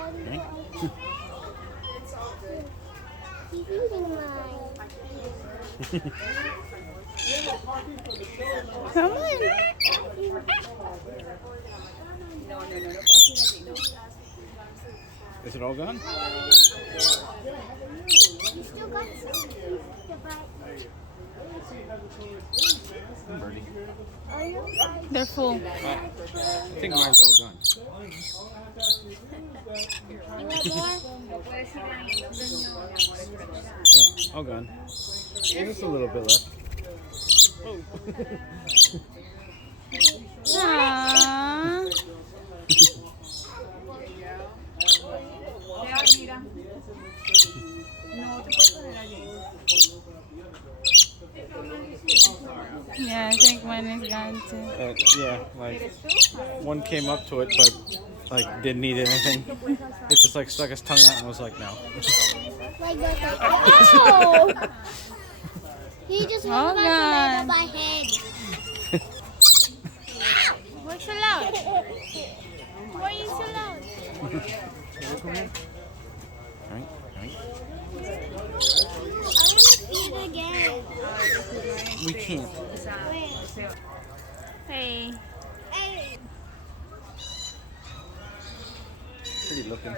Okay. He's eating mine. Come on. Is it all gone? You still got some? Birdie. Are you? They're full. I think mine's all gone. You want more? Yep, all gone. There's a little bit left. Oh. Aww. Yeah, I think mine is gone too. Yeah, like one came up to it, but like didn't eat anything. It just like stuck its tongue out and was like, no. Like that. Oh! He just All rolled back gone. my head. What's so loud? Why are you so loud? Right, right. I want to feed again. We can't. Wait. Hey. Hey. Pretty looking.